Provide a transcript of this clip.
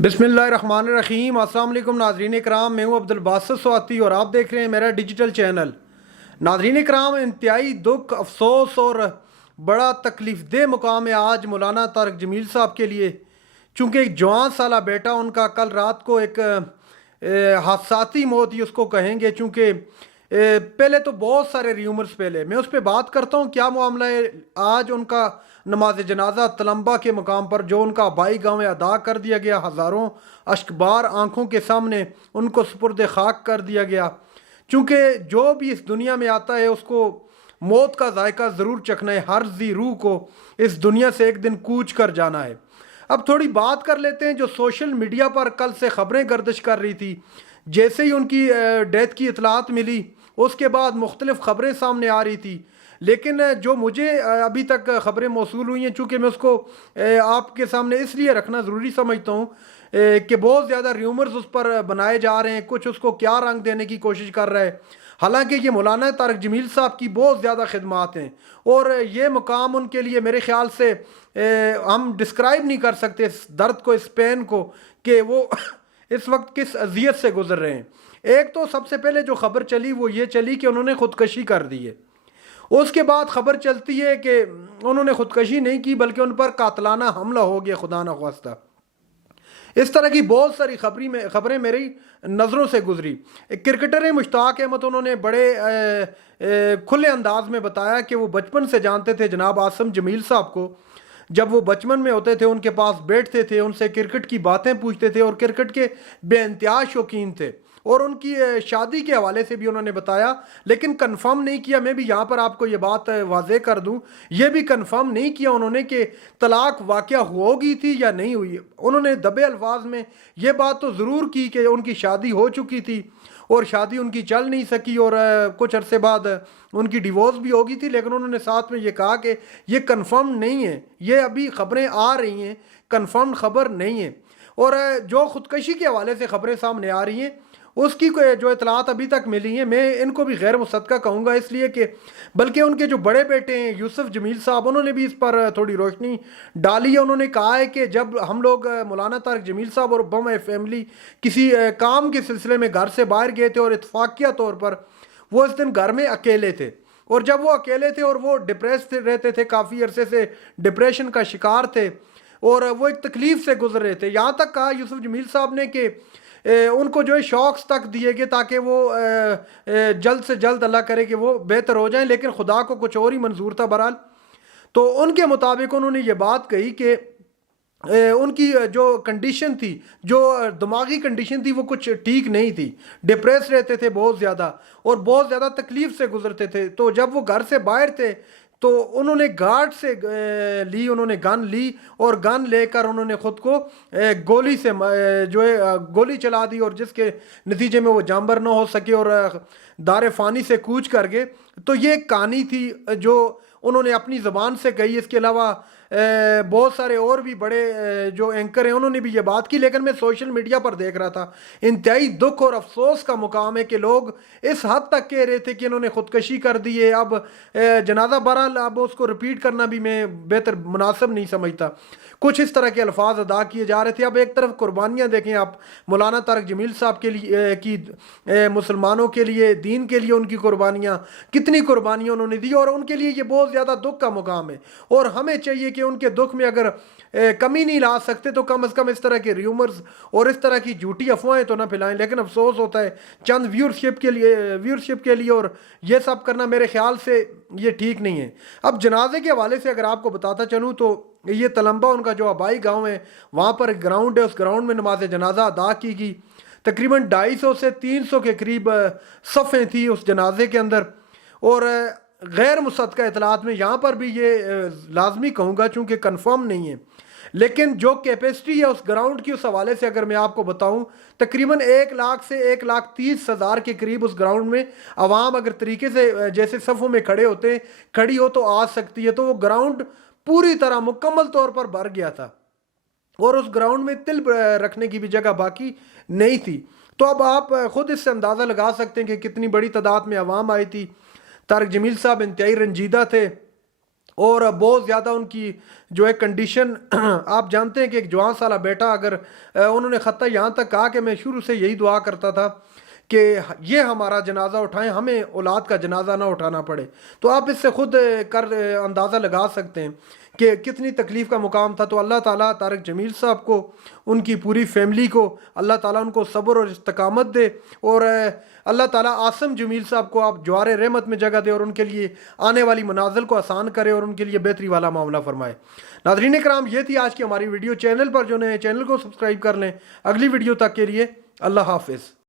बिस्मिल्लाहिर्रहमानिर्रहीम। अस्सलाम वालेकुम नाज़रीन इकराम, मैं हूँ अब्दुल बासित स्वाति और आप देख रहे हैं मेरा डिजिटल चैनल। नाज़रीन इकराम, इंतहाई दुख, अफसोस और बड़ा तकलीफ दह मुकाम है आज मौलाना तारिक जमील साहब के लिए, चूँकि एक जवान साला बेटा उनका कल रात को एक हादसाती मौत ही उसको कहेंगे, चूँकि पहले तो बहुत सारे र्यूमर्स, पहले मैं उस पर बात करता हूँ क्या मामला है। आज उनका नमाज जनाजा तलम्बा के मुकाम पर जो उनका आबाई गाँव में अदा कर दिया गया, हज़ारों अश्कबार आंखों के सामने उनको सुपुर्द खाक कर दिया गया। चूँकि जो भी इस दुनिया में आता है उसको मौत का जायका ज़रूर चखना है, हर जी रूह को इस दुनिया से एक दिन कूच कर जाना है। अब थोड़ी बात कर लेते हैं जो सोशल मीडिया पर कल से ख़बरें गर्दिश कर रही थी। जैसे ही उनकी डेथ की इतलात मिली उसके बाद मुख्तलिफ़ ख़बरें सामने आ रही थी, लेकिन जो मुझे अभी तक ख़बरें मौसूल हुई हैं, चूँकि मैं उसको आपके सामने इसलिए रखना ज़रूरी समझता हूँ कि बहुत ज़्यादा र्यूमर्स उस पर बनाए जा रहे हैं, कुछ उसको क्या रंग देने की कोशिश कर रहा है। हालांकि ये मौलाना तारिक जमील साहब की बहुत ज़्यादा खिदमात हैं और ये मुकाम उनके लिए मेरे ख़्याल से हम डिस्क्राइब नहीं कर सकते इस दर्द को, इस पेन को, कि वो इस वक्त किस अजियत से गुजर रहे हैं। एक तो सबसे पहले जो खबर चली वो ये चली कि उन्होंने ख़ुदकशी कर दी है। उसके बाद खबर चलती है कि उन्होंने ख़ुदकशी नहीं की बल्कि उन पर कातलाना हमला हो गया, खुदा न ख्वास्ता। इस तरह की बहुत सारी खबरें मेरी नज़रों से गुजरी। क्रिकेटर मुश्ताक अहमद, उन्होंने बड़े खुले अंदाज में बताया कि वो बचपन से जानते थे जनाब आसिम जमील साहब को। जब वो बचपन में होते थे उनके पास बैठते थे, उनसे क्रिकेट की बातें पूछते थे और क्रिकेट के बेइंतहा शौकीन थे। और उनकी शादी के हवाले से भी उन्होंने बताया, लेकिन कंफर्म नहीं किया। मैं भी यहाँ पर आपको ये बात वाज़ेह कर दूँ, ये भी कंफर्म नहीं किया उन्होंने कि तलाक वाक़या होगी थी या नहीं हुई। उन्होंने दबे अल्फाज में ये बात तो ज़रूर की कि उनकी शादी हो चुकी थी और शादी उनकी चल नहीं सकी और कुछ अरसे बाद उनकी डिवोर्स भी होगी थी, लेकिन उन्होंने साथ में ये कहा कि ये कंफर्म नहीं है, ये अभी ख़बरें आ रही हैं, कंफर्म ख़बर नहीं है। और जो ख़ुदकशी के हवाले से ख़बरें सामने आ रही हैं उसकी जो इतलात अभी तक मिली हैं, मैं इनको भी गैर मुसद्दक़ा कहूँगा, इसलिए कि बल्कि उनके जो बड़े बेटे हैं यूसुफ जमील साहब, उन्होंने भी इस पर थोड़ी रोशनी डाली है। उन्होंने कहा है कि जब हम लोग मौलाना तारिक जमील साहब और बम फैमिली किसी काम के सिलसिले में घर से बाहर गए थे और इत्तफाकिया तौर पर वो इस दिन घर में अकेले थे, और जब वो अकेले थे और वो डिप्रेस रहते थे, काफ़ी अरसे से डिप्रेशन का शिकार थे और वो एक तकलीफ़ से गुजर रहे थे। यहाँ तक कहा यूसुफ जमील साहब ने कि उनको जो है शौक़ तक दिए गए ताकि वो जल्द से जल्द अल्लाह करे कि वो बेहतर हो जाएं, लेकिन खुदा को कुछ और ही मंजूर था। बहरहाल तो उनके मुताबिक उन्होंने ये बात कही कि उनकी जो कंडीशन थी, जो दिमागी कंडीशन थी, वो कुछ ठीक नहीं थी, डिप्रेस रहते थे बहुत ज़्यादा और बहुत ज़्यादा तकलीफ़ से गुजरते थे। तो जब वो घर से बाहर थे तो उन्होंने गार्ड से उन्होंने गन ली और गन लेकर उन्होंने ख़ुद को गोली से जो है गोली चला दी, और जिसके नतीजे में वो जानबर ना हो सके और दार फ़ानी से कूच कर गए। तो ये कहानी थी जो उन्होंने अपनी ज़बान से कही। इसके अलावा बहुत सारे और भी बड़े जो एंकर हैं उन्होंने भी ये बात की, लेकिन मैं सोशल मीडिया पर देख रहा था, इंतहाई दुख और अफसोस का मुकाम है कि लोग इस हद तक कह रहे थे कि इन्होंने ख़ुदकशी कर दी है। अब जनाजा बहरहाल अब उसको रिपीट करना भी मैं बेहतर मुनासिब नहीं समझता। कुछ इस तरह के अल्फाज अदा किए जा रहे थे। अब एक तरफ कुर्बानियाँ देखें आप मौलाना तारिक जमील साहब के लिए की मुसलमानों के लिए, दीन के लिए उनकी कुर्बानियाँ, कितनी कुर्बानियाँ उन्होंने दी, और उनके लिए ये बहुत ज़्यादा दुख का मुकाम है। और हमें चाहिए कि उनके दुख में अगर कमी नहीं ला सकते तो कम से कम इस तरह के र्यूमर्स और इस तरह की झूठी अफवाहें तो ना फैलाएं। लेकिन अफसोस होता है चंद व्यूअरशिप के लिए और ये सब करना मेरे ख्याल से ये ठीक नहीं है। अब जनाजे के हवाले से अगर आपको बताता चलूँ तो ये तलम्बा उनका जो आबाई गाँव है, वहाँ पर ग्राउंड है, उस ग्राउंड में नमाज जनाजा अदा की गई। तकरीबन 250 से 300 के करीब सफ़ें थी उस जनाजे के अंदर। और गैर मुसद्दक़ा इतलात में यहाँ पर भी ये लाजमी कहूँगा, चूँकि कंफर्म नहीं है, लेकिन जो कैपेसिटी है उस ग्राउंड की, उस हवाले से अगर मैं आपको बताऊं, तकरीबन 1 लाख से 1,30,000 के करीब उस ग्राउंड में आवाम अगर तरीके से जैसे सफ़ों में खड़ी हो तो आ सकती है। तो वो ग्राउंड पूरी तरह मुकम्मल तौर पर भर गया था और उस ग्राउंड में तिल रखने की भी जगह बाकी नहीं थी। तो अब आप खुद इससे अंदाज़ा लगा सकते हैं कि कितनी बड़ी तादाद में आवाम आई थी। तारिक जमील साहब इंतहाई रंजीदा थे اور بہت زیادہ ان کی جو ہے کنڈیشن آپ جانتے ہیں کہ ایک جوان سالہ بیٹا اگر انہوں نے خطہ یہاں تک کہا کہ میں شروع سے یہی دعا کرتا تھا کہ یہ ہمارا جنازہ اٹھائیں، ہمیں اولاد کا جنازہ نہ اٹھانا پڑے. تو آپ اس سے خود کر اندازہ لگا سکتے ہیں کہ کتنی تکلیف کا مقام تھا. تو اللہ تعالیٰ طارق جمیل صاحب کو، ان کی پوری فیملی کو اللہ تعالیٰ ان کو صبر اور استقامت دے، اور اللہ تعالیٰ عاصم جمیل صاحب کو آپ جوار رحمت میں جگہ دے اور ان کے لیے آنے والی منازل کو آسان کرے اور ان کے لیے بہتری والا معاملہ فرمائے. ناظرین کرام، یہ تھی آج کی ہماری ویڈیو. چینل پر جو نئے چینل کو سبسکرائب کر لیں. اگلی ویڈیو تک کے لیے اللہ حافظ.